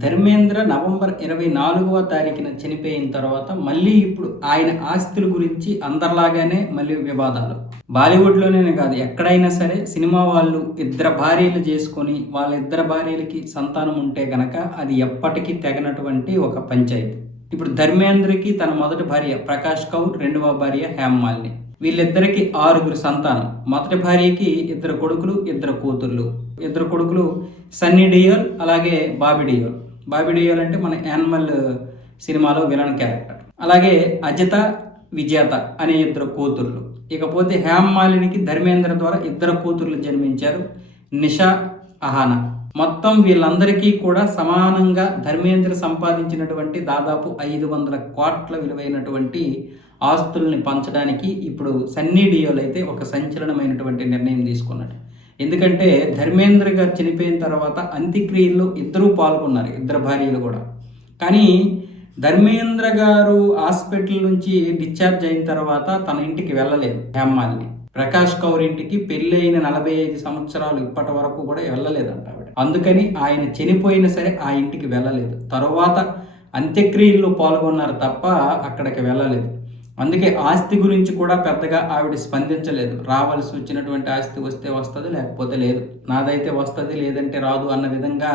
Dharmendra November ఇరవై నాలుగవ తారీఖున చనిపోయిన తర్వాత మళ్ళీ ఇప్పుడు ఆయన ఆస్తుల గురించి అందరిలాగానే మళ్ళీ వివాదాలు. బాలీవుడ్లోనే కాదు ఎక్కడైనా సరే సినిమా వాళ్ళు ఇద్దరు భార్యలు చేసుకొని వాళ్ళిద్దరు భార్యలకి సంతానం ఉంటే గనక అది ఎప్పటికీ తెగనటువంటి ఒక పంచాయతీ. ఇప్పుడు ధర్మేంద్రకి తన మొదటి భార్య ప్రకాష్ కౌర్ రెండవ భార్య హేమ్మాలిని వీళ్ళిద్దరికి ఆరుగురు సంతానం. మొదటి భార్యకి ఇద్దరు కొడుకులు ఇద్దరు కూతుర్లు. ఇద్దరు కొడుకులు సన్నీ డియోల్ అలాగే బాబీ డియోల్. బాబీ డియోల్ అంటే మన యానిమల్ సినిమాలో విలన్ క్యారెక్టర్ అలాగే అజిత విజేత అనే ఇద్దరు కూతుర్లు. ఇకపోతే హేమమాలినికి ధర్మేంద్ర ద్వారా ఇద్దరు కూతుర్లు జన్మించారు నిషా అహానా. మొత్తం వీళ్ళందరికీ కూడా సమానంగా ధర్మేంద్ర సంపాదించినటువంటి దాదాపు ఐదు వందల కోట్ల విలువైనటువంటి ఆస్తుల్ని పంచడానికి ఇప్పుడు సన్నీ డియోల్ అయితే ఒక సంచలనమైనటువంటి నిర్ణయం తీసుకున్నాడు. ఎందుకంటే ధర్మేంద్ర గారు చనిపోయిన తర్వాత అంత్యక్రియల్లో ఇద్దరూ పాల్గొన్నారు ఇద్దరు భార్యలు కూడా. కానీ ధర్మేంద్ర గారు హాస్పిటల్ నుంచి డిశ్చార్జ్ అయిన తర్వాత తన ఇంటికి వెళ్ళలేదు హేమ్మాలిని. ప్రకాష్ కౌర్ ఇంటికి పెళ్ళి అయిన నలభై ఐదు సంవత్సరాలు ఇప్పటి వరకు కూడా వెళ్ళలేదంట ఆవిడ. అందుకని ఆయన చనిపోయినా సరే ఆ ఇంటికి వెళ్ళలేదు. తరువాత అంత్యక్రియల్లో పాల్గొన్నారు తప్ప అక్కడికి వెళ్ళలేదు. అందుకే ఆస్తి గురించి కూడా పెద్దగా ఆవిడ స్పందించలేదు. రావాల్సి వచ్చినటువంటి ఆస్తి వస్తే వస్తుంది లేకపోతే లేదు. నాదైతే వస్తుంది లేదంటే రాదు అన్న విధంగా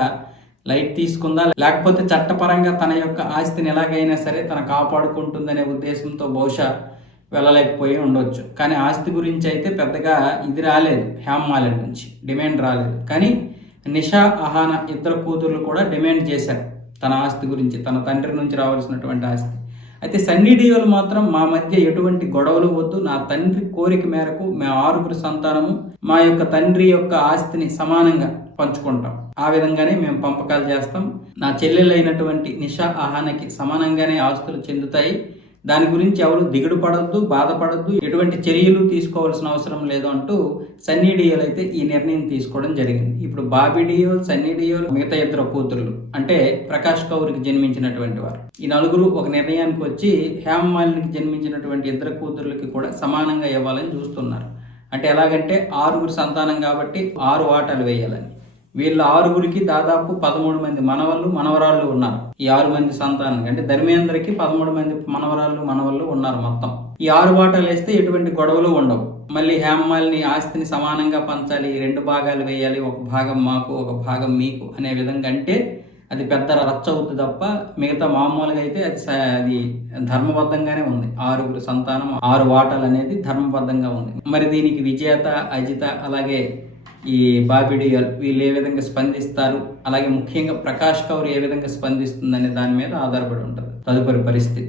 లైట్ తీసుకుందా లేకపోతే చట్టపరంగా తన యొక్క ఆస్తిని ఎలాగైనా సరే తన కాపాడుకుంటుందనే ఉద్దేశంతో బహుశా వెళ్ళలేకపోయి ఉండొచ్చు. కానీ ఆస్తి గురించి అయితే పెద్దగా ఇది రాలేదు. హేమ్మాల నుంచి డిమాండ్ రాలేదు. కానీ నిషా అహానా ఇద్దరు కూతుర్లు కూడా డిమాండ్ చేశారు తన ఆస్తి గురించి తన తండ్రి నుంచి రావాల్సినటువంటి ఆస్తి. అయితే సన్నీ డియోలు మాత్రం మా మధ్య ఎటువంటి గొడవలు వద్దు. నా తండ్రి కోరిక మేరకు మేము ఆరుగురు సంతానము మా యొక్క తండ్రి యొక్క ఆస్తిని సమానంగా పంచుకుంటాం. ఆ విధంగానే మేము పంపకాలు చేస్తాం. నా చెల్లెలైనటువంటి నిషా ఆహానకి సమానంగానే ఆస్తులు చెందుతాయి. దాని గురించి ఎవరు దిగుడు పడద్దు బాధపడద్దు ఎటువంటి చర్యలు తీసుకోవాల్సిన అవసరం లేదు అంటూ సన్నీ డియోల్ అయితే ఈ నిర్ణయం తీసుకోవడం జరిగింది. ఇప్పుడు బాబీ డియోల్ సన్నీ డియోల్ మిగతా ఇద్దరు కూతురులు అంటే ప్రకాష్ కౌర్కి జన్మించినటువంటి వారు. ఈ నలుగురు ఒక నిర్ణయానికి వచ్చి హేమమాలినికి జన్మించినటువంటి ఇద్దరు కూతురులకి కూడా సమానంగా ఇవ్వాలని చూస్తున్నారు. అంటే ఎలాగంటే ఆరుగురు సంతానం కాబట్టి ఆరు వాటాలు వేయాలని. వీళ్ళ ఆరుగురికి దాదాపు పదమూడు మంది మనవళ్ళు మనవరాళ్ళు ఉన్నారు. ఈ ఆరు మంది సంతానం అంటే ధర్మేంద్రకి పదమూడు మంది మనవరాళ్ళు మనవళ్ళు ఉన్నారు మొత్తం. ఈ ఆరు వాటాలు వేస్తే ఎటువంటి గొడవలు ఉండవు. మళ్ళీ హేమమాలిని ఆస్తిని సమానంగా పంచాలి రెండు భాగాలు వేయాలి ఒక భాగం మాకు ఒక భాగం మీకు అనే విధంగా అంటే అది పెద్ద రచ్చ అవుతుంది తప్ప మిగతా మామూలుగా అయితే అది అది ధర్మబద్ధంగానే ఉంది. ఆరుగురు సంతానం ఆరు వాటాలు అనేది ధర్మబద్ధంగా ఉంది. మరి దీనికి విజేత అజిత అలాగే ఈ బాబిడియల్ వీళ్ళు ఏ విధంగా స్పందిస్తారు? అలాగే ముఖ్యంగా ప్రకాష్ కౌర్ ఏ విధంగా స్పందిస్తుందనే దాని మీద ఆధారపడి ఉంటుంది. తదుపరి పరిస్థితి.